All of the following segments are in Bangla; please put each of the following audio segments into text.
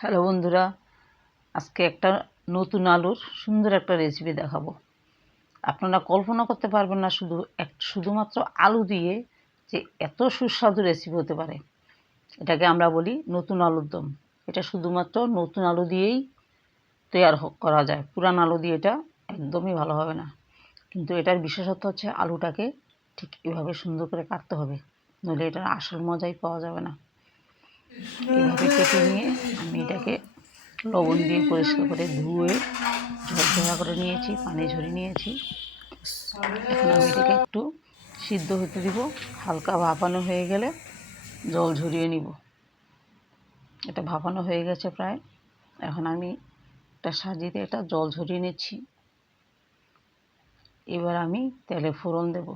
হ্যালো বন্ধুরা, আজকে একটা নতুন আলুর সুন্দর একটা রেসিপি দেখাবো। আপনারা কল্পনা করতে পারবেন না শুধুমাত্র আলু দিয়ে যে এত সুস্বাদু রেসিপি হতে পারে। এটাকে আমরা বলি নতুন আলুর দম। এটা শুধুমাত্র নতুন আলু দিয়েই করা যায়। পুরান আলু দিয়ে এটা একদমই ভালো হবে না। কিন্তু এটার বিশেষত্ব হচ্ছে আলুটাকে ঠিক এভাবে সুন্দর করে কাটতে হবে, নইলে এটার আসল মজাই পাওয়া যাবে না। এভাবে কেটে নিয়ে আমি এটাকে লবণ দিয়ে পরিষ্কার করে ধুয়ে ঝরঝরা করে নিয়েছি, পানি ঝরিয়ে নিয়েছি। এখন আমি এটাকে একটু সিদ্ধ হতে দিব। হালকা ভাপানো হয়ে গেলে জল ঝরিয়ে নিব। এটা ভাপানো হয়ে গেছে প্রায়। এখন আমি একটা সাজিতে এটা জল ঝরিয়ে নিচ্ছি। এবার আমি তেলে ফোড়ন দেব।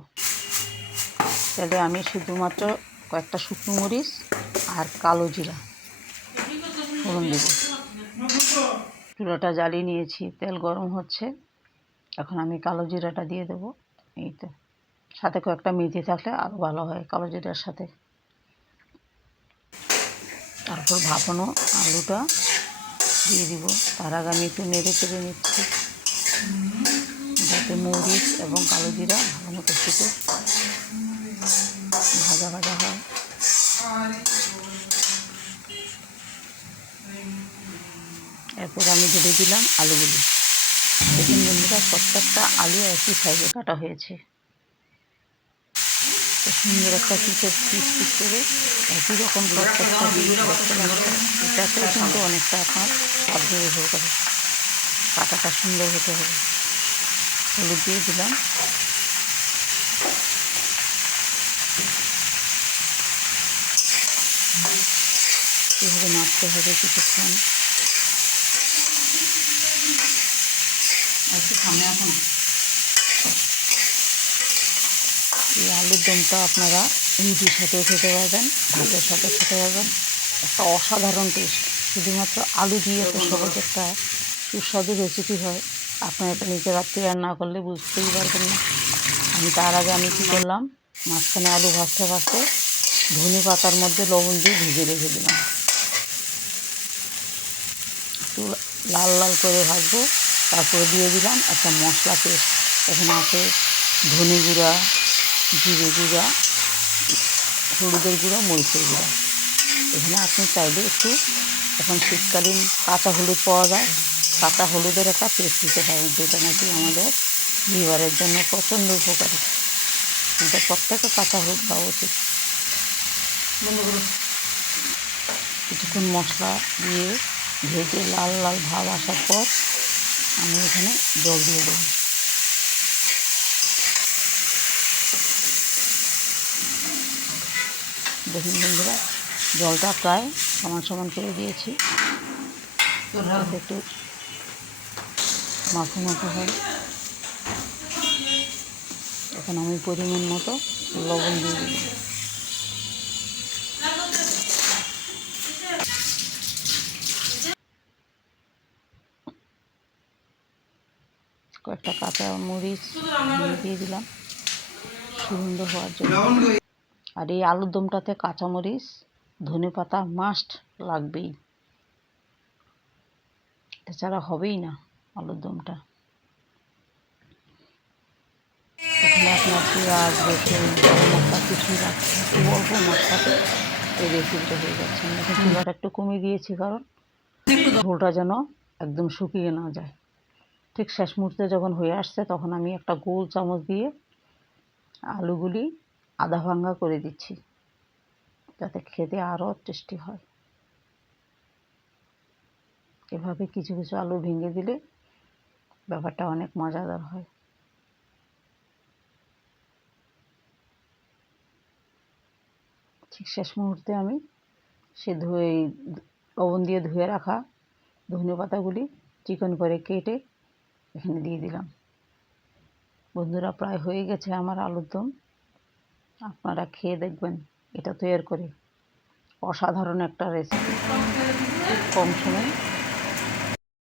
তেলে আমি শুধুমাত্র কয়েকটা শুকনো মরিচ আর কালো জিরা ফোড়ন দেব। চুলাটা জ্বালিয়ে নিয়েছি, তেল গরম হচ্ছে। এখন আমি কালো জিরাটা দিয়ে দেবো। এই তো, সাথে কয়েকটা মেথি থাকলে আরও ভালো হয় কালো জিরার সাথে। তারপর ভাপানো আলুটা দিয়ে দিব। তার আগে আমি একটু নেড়ে চেড়ে নিচ্ছি, যাতে মরিচ এবং কালো জিরা ভালো মতো ফুটে ভাজা ভাজা হয়। এরপর আমি ঢেলে দিলাম আলুগুলি। দেখুন বন্ধুরা, প্রত্যেকটা আলু একই সাইজে কাটা হয়েছে। সুন্দর একটা পিসের পিস করে একই রকম প্রত্যেকটা এটাতেও কিন্তু অনেকটা আপনার স্বাদ নির্ভর করে। কাটাটা সুন্দর হতে হবে। হলুদ দিয়ে দিলাম। এভাবে নাড়তে হবে কিছুক্ষণ। একটু সামনে এখন এই আলুর দমটা আপনারা রুটির সাথেও খেতে পারবেন, ভাতের সাথে খেতে পারবেন। একটা অসাধারণ টেস্ট। শুধুমাত্র আলু দিয়ে তো সহজ একটা সুস্বাদু রেসিপি হয়। আপনারা এটা নিজে রাত্রি রান্না করলে বুঝতেই পারবেন না। তার আগে আমি কী করলাম, মাঝখানে আলু ভাজতে ভাজতে ধনে পাতার মধ্যে লবণ দিয়ে ভিজে রেখে দিলাম। একটু লাল লাল করে ভাজবো। তারপরে দিয়ে দিলাম একটা মশলা পেস্ট। এখানে আছে ধনে গুঁড়া, জিরে গুঁড়া, হলুদের গুঁড়া, মরিচের গুঁড়া। এখানে আপনি চাইলে একটু, এখন শীতকালীন কাঁচা হলুদ পাওয়া যায়, কাঁচা হলুদের একটা পেস্ট দিতে পারেন, যেটা নাকি আমাদের লিভারের জন্য প্রচণ্ড উপকারী। এটা প্রত্যেকে কাঁচা হলুদ খাওয়া উচিত। কিছুক্ষণ মশলা দিয়ে ভেজে লাল লাল ভাব আসার পর আমি এখানে জল দিয়ে দেবো। দেখুন বন্ধুরা, জলটা প্রায় সমান সমান করে দিয়েছি, একটু মাখো মাখো হয়। এখন আমি পরিমাণ মতো লবণ দিয়ে দিলাম। কয়েকটা কাঁচা মরিচ দিয়ে দিলাম সুন্দর হওয়ার জন্য। আর এই আলুর দমটাতে কাঁচামরিচ, ধনে পাতা মাস্ট লাগবেই, এছাড়া হবেই না আলুর দমটা। এখানে আপনার পেঁয়াজ, রসুন, গরম মশলা কিছুই লাগছে না, খুব অল্প মশলাতে এই রেসিপিটা হয়ে যাচ্ছে। আমি এখন চুলাটা একটু কমিয়ে দিয়েছি, কারণ ঝোলটা যেন একদম শুকিয়ে না যায়। ঠিক শেষ মুহূর্তে যখন হয়ে আসছে, তখন আমি একটা গোল চামচ দিয়ে আলুগুলি আধা ভাঙা করে দিচ্ছি, যাতে খেতে আরও টেস্টি হয়। এভাবে কিছু কিছু আলু ভেঙে দিলে ব্যাপারটা অনেক মজাদার হয়। ঠিক শেষ মুহূর্তে আমি লবণ দিয়ে ধুয়ে রাখা ধনে পাতাগুলি চিকন করে কেটে এখানে দিয়ে দিলাম। বন্ধুরা, প্রায় হয়ে গেছে আমার আলুর দম। আপনারা খেয়ে দেখবেন এটা তৈরি করে। অসাধারণ একটা রেসিপি, খুব কম সময়ে